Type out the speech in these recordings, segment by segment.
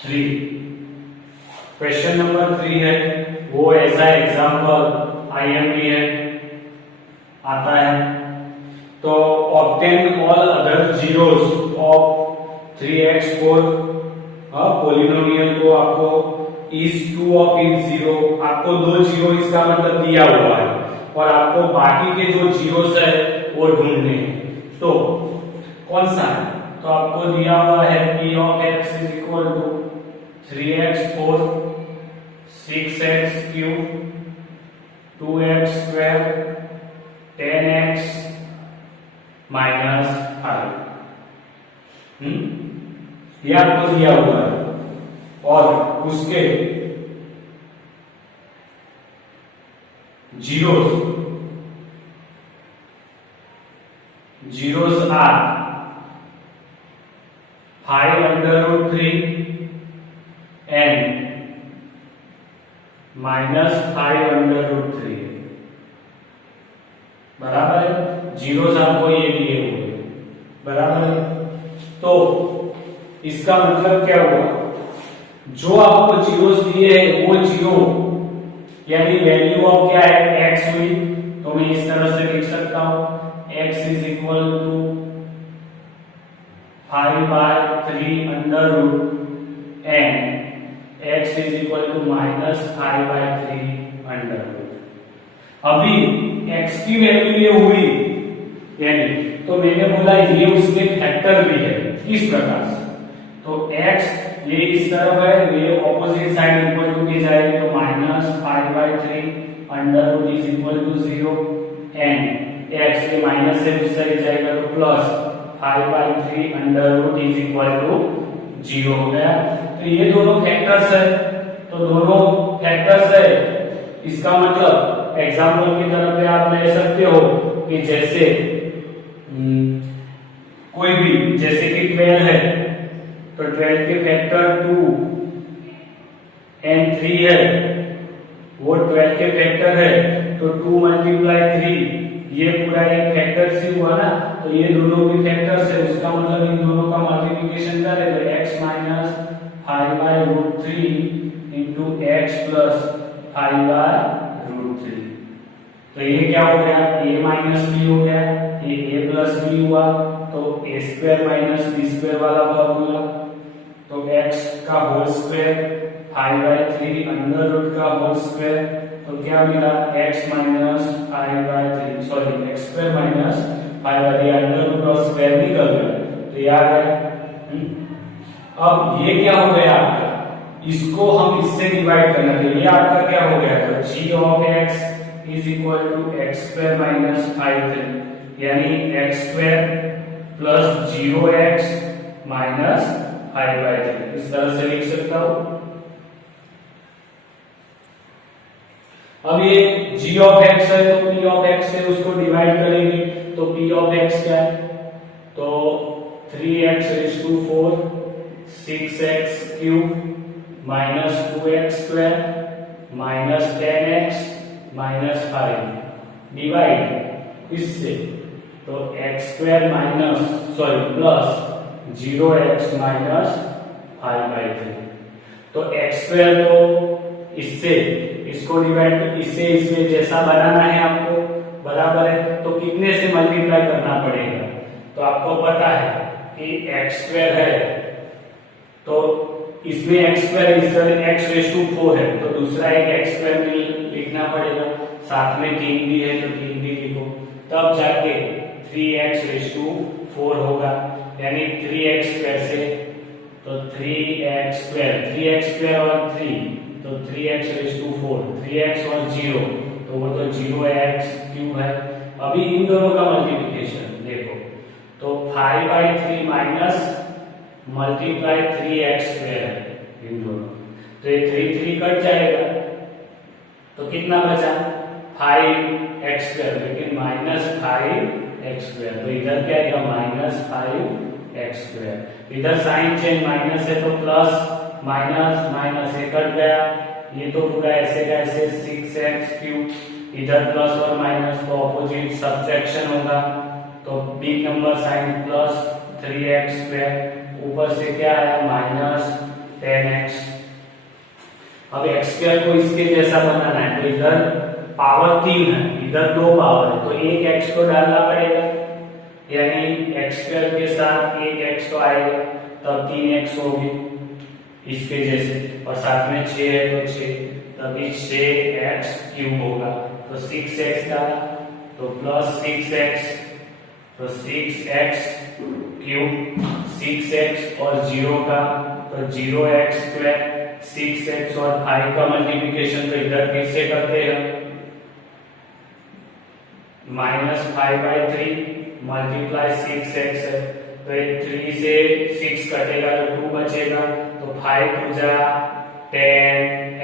3। Question number 3 है, वो ऐसा एग्जाम्पल आईएमपी है आता है। तो obtain all other zeros of 3x4 polynomial को आपको इज 2 ऑफ इज 0, आपको दो जीरो इसका मतलब दिया हुआ है और आपको बाकी के जो जीरोस है वो ढूंढने हैं। तो कौन सा है? तो आपको दिया हुआ है p of x is equal to 3x4 6x cube 2x square 10x minus 5। ये आपको दिया हुआ है और उसके जीरोस आर 5√3 एंड -5√3। बराबर है, जीरोस आपको ये दिए हुए, बराबर है। तो इसका मतलब क्या हुआ, जो आपको जीरोस दिए हैं वो जीरो यानी वैल्यू ऑफ क्या है x हुई। तो मैं इस तरह से लिख सकता हूं x is equal to 5/3 under root and x is equal to -5/3 under root. अभी x की वैल्यू ये हुई यानी, तो मैंने बोला ये उसके फैक्टर भी है इस प्रकार से। तो x ये इस तरफ है, ये ऑपोजिट साइड इक्वल टू के जाएगी तो -5/3 under root is equal to 0 and x ये माइनस से उस साइड जाएगा तो plus 5/3 under root is equal to 0 हो गया। तो ये दोनों फैक्टर्स है, तो दोनों फैक्टर्स है, इसका मतलब एग्जांपल की तरफ पे आप ले सकते हो कि जैसे कोई भी, जैसे कि 12 है तो 12 के फैक्टर 2 एंड 3 है, वो 12 के फैक्टर है तो 2 × 3 ये पूरा एक फैक्टर से हुआ ना, तो ये दोनों भी फैक्टर्स है, उसका मतलब इन दोनों का मल्टीप्लिकेशन करें तो x - 5/√3 इंटू x प्लस 5/√3। तो ये क्या हो गया, a माइनस b हो गया, ये a प्लस b हुआ तो a square minus b square वाला फॉर्मूला। तो x का होल स्क्वायर 5/3 अंडर रूट का होल स्क्वायर, तो क्या मिला x minus 5/3 sorry x square minus 5/3 under root और स्क्वायर निकल गया तो ये आ गया। अब ये क्या हो गया आपका, इसको हम इससे डिवाइड करना, तो ये आपका क्या हो गया, तो g of x is equal to x square minus 5/3 यानी x square plus 0x minus 5/3, इस तरह से लिख सकता हूं। अब ये g ऑफ x है तो p ऑफ x से उसको डिवाइड करेंगे तो p ऑफ x क्या है, तो 3x⁴ 6x cube minus 2x square minus 10x minus 5 divide इससे तो x square minus sorry plus 0x minus 5/3। तो x स्क्वायर तो इससे इसको डिवाइड इससे इसमें जैसा बनाना है आपको, बराबर है, तो कितने से मल्टीप्लाई करना पड़ेगा, तो आपको पता है कि x स्क्वायर है तो इसमें x स्क्वायर इस तरह x⁴ है तो दूसरा एक x स्क्वायर लिखना पड़ेगा, साथ में 3 भी है तो 3 भी लिखो, तब जाके 3x⁴ होगा यानी 3x स्क्वायर से तो 3x और 3 तो 3x⁴ 3x और 0 तो वो तो 0x क्यूब है। अभी इन दोनों का मल्टीप्लिकेशन देखो तो 5/3 माइनस मल्टीप्लाई 3x स्क्वायर है इन दोनों, तो ये 3 कट जाएगा तो कितना बचा 5x स्क्वायर, लेकिन माइनस 5x स्क्वायर, तो इधर क्या आएगा माइनस 5x स्क्वायर, इधर साइन चेंज माइनस है तो प्लस माइनस माइनस ये कट गया, ये तो पूरा ऐसे का ऐसे 6x क्यूब, इधर प्लस और माइनस तो ऑपोजिट सब्ट्रैक्शन होगा तो big number sign plus 3x square, ऊपर से क्या है माइनस 10x अब एक्स स्क्वायर को इसके जैसा बनाना है तो इधर पावर 3 है, इधर 2 पावर है, तो एक एक्स को डालना पड़ेगा, यानी एक्स स्क्वायर के साथ एक एक्स तो आएगा, तब 3 एक्स होगी इसके जैसे, और साथ में 6 है तो 6, तभी 6 एक्स क्यूब होगा। तो 6 एक्स डाला तो प्लस 6 एक्स, तो 6 एक्स क्यूब, 6 एक्स और 0 का तो 0 एक्स स्क्वायर, 6 एक्स और 5 का मल्टीप्लिकेशन तो इधर फिर से करते हैं, -5/3 मल्टीप्लाई 6 एक्स है, तो 3 से 6 कटेगा तो 2 बचेगा, तो 5 2 जा 10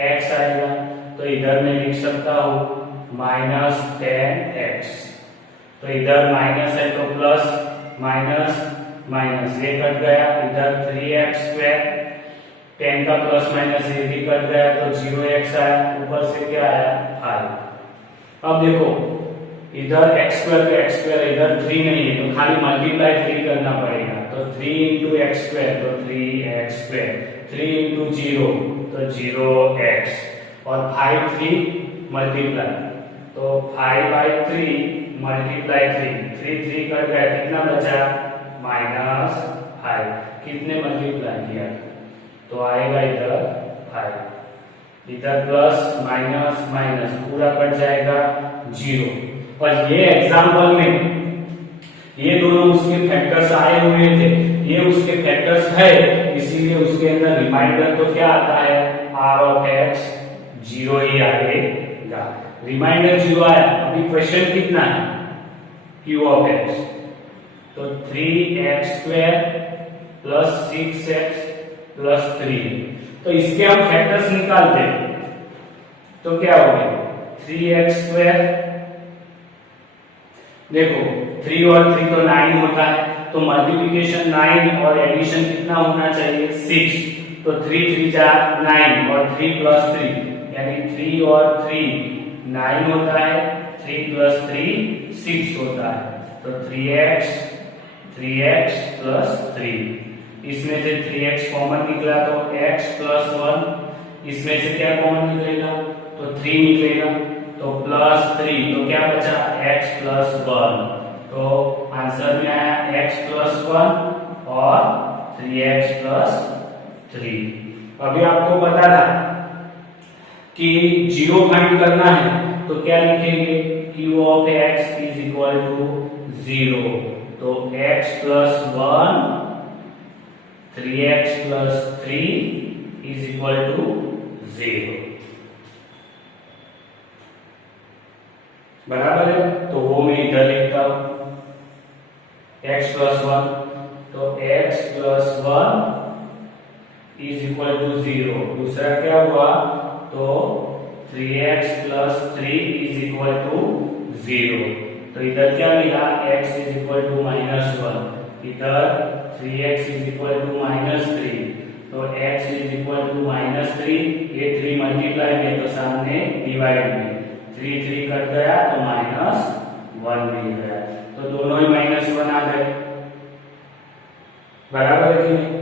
एक्स आएगा, तो इधर मैं लिख सकता हूँ -10x, तो इधर माइनस है तो प्लस, माइनस माइनस ये कट गया, इधर 3x स्क्वायर, 10 का प्लस माइनस ये भी कट गया तो 0x आया, ऊपर से क्या आया 5। अब देखो इधर x स्क्वायर का x स्क्वायर, इधर 3 नहीं है तो खाली मल्टीप्लाई 3 करना पड़ेगा, तो 3 into x स्क्वायर तो 3x स्क्वायर, 3 into 0 तो 0x, और 5 3 मल्टीप्लाई तो 5/3 मल्टीप्लाई 3 3 कट गया, कितना बचा -5, कितने मल्टीप्लाई किया तो आएगा इधर 5, इधर प्लस माइनस माइनस पूरा कट जाएगा 0। और ये एग्जाम्पल में ये दोनों उसके फैक्टर्स आए हुए थे, ये उसके फैक्टर्स है, इसीलिए उसके अंदर रिमाइंडर तो क्या आता है r of x 0 ही आएगा, रिमाइंडर 0 आया। अभी क्वेश्चन कितना है q of x, तो 3x square plus 6x plus 3, तो इसके हम फैक्टर्स निकालते हैं तो क्या हो गया 3x स्क्वायर, देखो 3 और 3 तो 9 होता है, तो मल्टीप्लिकेशन 9 और एडिशन कितना होना चाहिए 6, तो 3 3 जा 9 और 3 प्लस 3 यानी 3 और 3 9 होता है, 3 प्लस 3 6 होता है, तो 3x प्लस 3, इसमें से 3x कॉमन निकला तो x प्लस 1, इसमें से क्या कॉमन निकलेगा तो 3 निकलेगा, तो प्लस 3, तो क्या बचा x प्लस 1, तो आंसर में आया x प्लस 1 और 3x प्लस 3। अभी आपको पता था कि 0 फाइंड करना है तो क्या लिखेंगे q of x is equal to 0, तो x plus 1 3x plus 3 is equal to 0, बराबर है, तो वो मैं इधर लिखता हूं x प्लस 1, तो x plus 1 is equal to 0, दूसरा क्या हुआ तो 3x plus 3 is equal to 0, तो इधर क्या मिला x इज इक्वल टू -1, इधर 3x इज इक्वल टू -3, तो x इज इक्वल टू -3, ये 3 मल्टीप्लाई में तो सामने डिवाइड में 3 3 कट गया तो -1 मिल गया, तो दोनों ही -1 आ गए, बराबर है कि नहीं।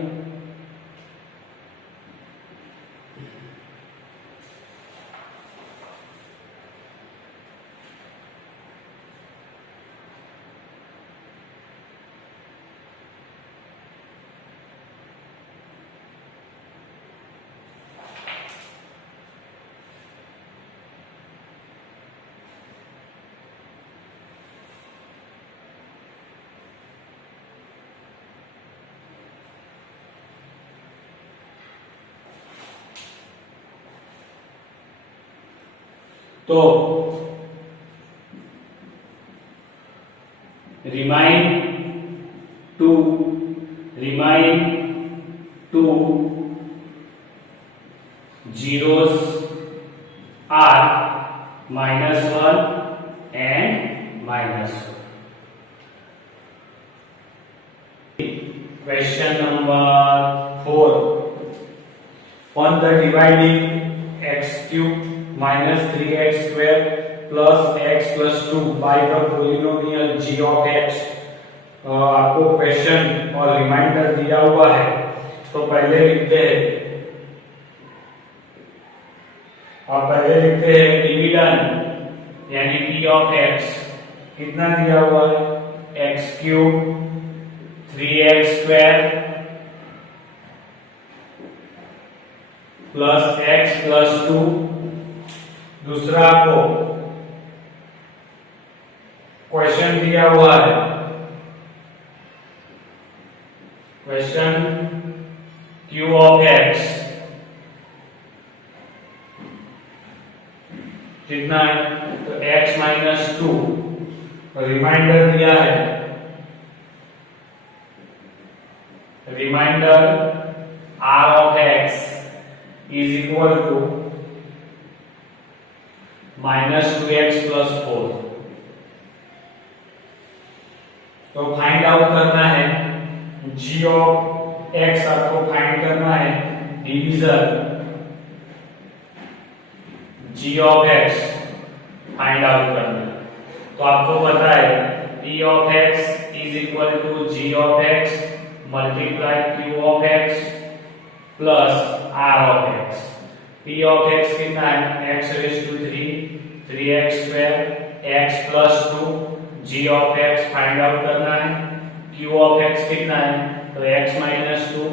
तो remain to zeros are -1 and -1. Question number 4. On the dividing x cube minus 3x square plus x plus 2 by the polynomial g of x, आपको क्वेश्चन और रिमाइंडर दिया हुआ है, तो पहले लिखते हैं अब पहले लिखते हैं डिविडेंड यानी p ऑफ x कितना दिया हुआ है x cube 3x square plus x plus 2। दूसरा को क्वेश्चन दिया हुआ है, क्वेश्चन q ऑफ x कितना है तो x माइनस 2। रिमाइंडर दिया है, reminder r of x is equal to minus 2x plus 4। तो फाइंड आउट करना है g ऑफ x, आपको फाइंड करना है division g of x find out करना है। तो आपको पता है p of x is equal to g of x multiply q of x plus r of x। p of x कितना है x raise to 3 3x square x plus 2। g of x find out करना है, q of x कितना है तो x minus 2,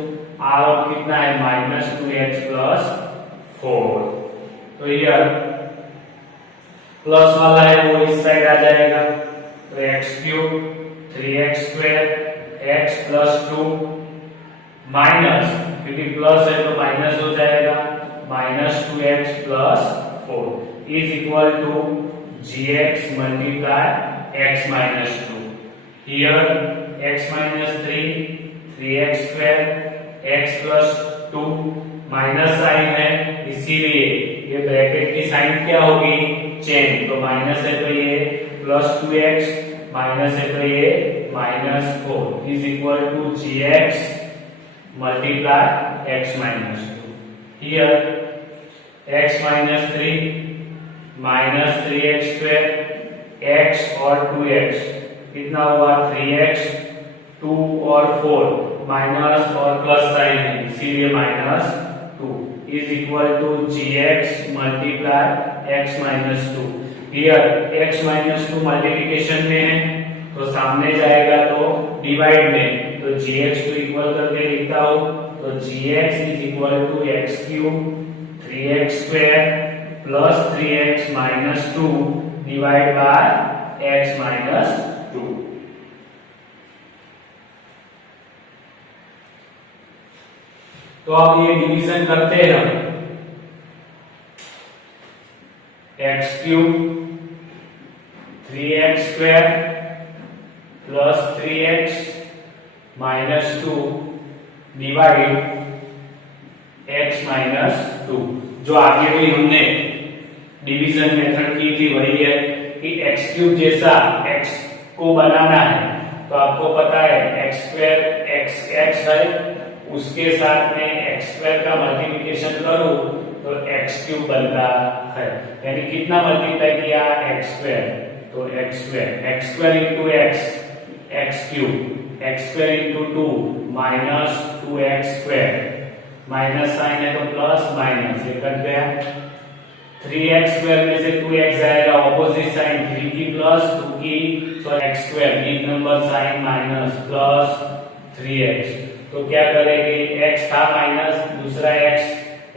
r of कितना है minus 2x plus 4। तो ये प्लस वाला है वो इस साइड आ जाएगा, तो x cube 3x square x plus 2 minus, क्योंकि प्लस है तो माइनस हो जाएगा, minus 2x plus 4 is equal to gx multiply x minus 2। Here x minus 3 3x square x plus 2 minus sign है, इसीलिए ये ब्रैकेट की साइन क्या होगी चेंज। तो माइनस है तो ये प्लस 2x, माइनस है तो ये minus 4 is equal to gx multiply x minus 2। Here x minus 3 minus 3x square x और 2x कितना हुआ 3x 2 और 4 माइनस और प्लस साइन है इसीलिए minus 2 is equal to gx multiply x minus 2। Here x minus 2 multiplication में है तो सामने जाएगा तो डिवाइड में, तो gx को इक्वल करके लिखता हूं तो gx is equal to x cube 3x square plus 3x minus 2 divide by x minus 2। तो अब ये डिवीजन करते हैं हम, x cube 3x square plus 3x minus 2 divide x minus 2। जो आगे भी हमने डिवीजन मेथड की थी वही है कि x क्यूब जैसा x को बनाना है, तो आपको पता है x स्क्वायर x है, उसके साथ में x स्क्वायर का मल्टीप्लिकेशन करो तो x क्यूब बनता है, यानी कितना मल्टीप्लाई किया x स्क्वायर तो x square into x cube x square into 2 minus 2x square, minus sign है तो प्लस माइनस ये कट गया, 3x स्क्वायर में से 2x आएगा, ऑपोजिट साइन 3 की प्लस 2 की sorry x square big number sign minus plus 3x। तो क्या करेंगे x था माइनस, दूसरा x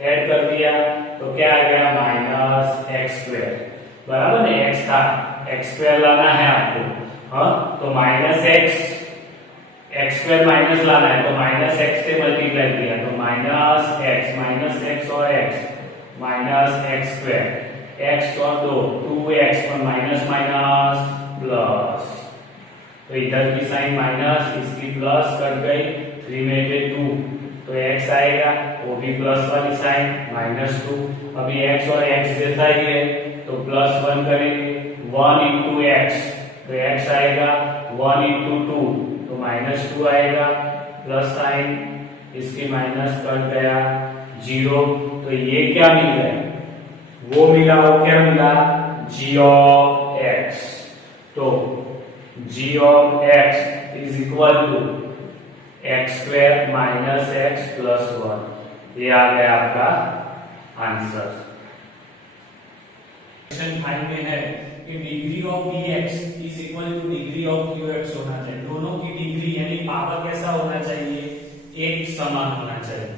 ऐड कर दिया तो क्या आ गया माइनस x स्क्वायर, बराबर है x था, x स्क्वायर लाना है आपको, हाँ तो माइनस x स्क्वायर माइनस लाना है तो माइनस x से मल्टीप्लाई किया तो माइनस x और x minus x square, x और 2x पर माइनस माइनस प्लस, तो इधर की साइन माइनस इसकी प्लस कट गई, 3 में से 2 तो x आएगा, वो भी प्लस वाली साइन माइनस 2। अभी x और x जैसा ही है तो प्लस 1 करेंगे, 1 इंटू एक्स तो x आएगा, 1 इंटू 2 तो माइनस 2 आएगा, प्लस साइन इसकी माइनस कट गया 0। तो ये क्या मिल रहा है वो मिला, वो क्या मिला g ऑफ x। तो g of x is equal to x square minus x plus 1, ये आ गया आपका आंसर। क्वेश्चन 5 में है कि degree of px is equal two degree of qx होना चाहिए। दोनों की डिग्री यानी पावर कैसा होना चाहिए, एक समान होना चाहिए।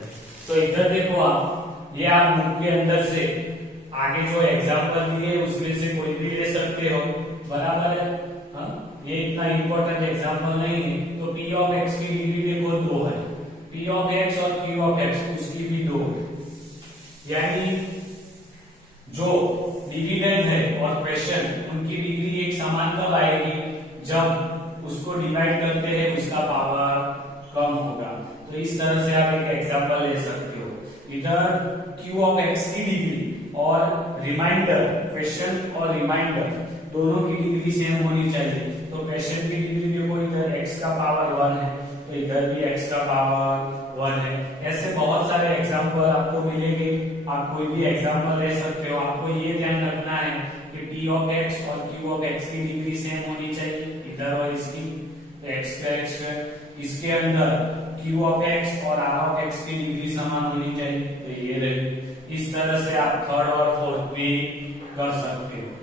तो इधर देखो आप, ये आप बुक के अंदर से आगे जो एग्जांपल दिए उसमें से कोई भी ले सकते हो, बराबर है। हाँ, ये इतना इंपॉर्टेंट एग्जांपल नहीं है। तो p ऑफ x की डिग्री देखो 2 है, p ऑफ x और q ऑफ x उसकी भी 2 है। यानी जो डिविडेंड है और क्वेश्चन उनकी डिग्री एक समान कब आएगी, जब उसको डिवाइड करते हैं उसका पावर कम होगा। तो इस तरह से आप एक एग्जांपल ले सकते हो। इधर q ऑफ x की डिग्री और रिमाइंडर, क्वेश्चन और रिमाइंडर दोनों की डिग्री सेम होनी चाहिए। तो क्वेश्चन की डिग्री देखो, इधर x का पावर 1 है तो इधर भी x का पावर 1 है। ऐसे बहुत सारे एग्जांपल आपको मिलेंगे, आप कोई भी एग्जांपल ले सकते हो। आपको ये ध्यान रखना है कि p ऑफ x और q ऑफ x की डिग्री सेम होनी चाहिए, इधर और इसकी x का x है। इसके अंदर q ऑफ x और r ऑफ x की डिग्री समान होनी चाहिए, तो ये रही। इस तरह से आप थर्ड और फोर्थ भी कर सकते हो।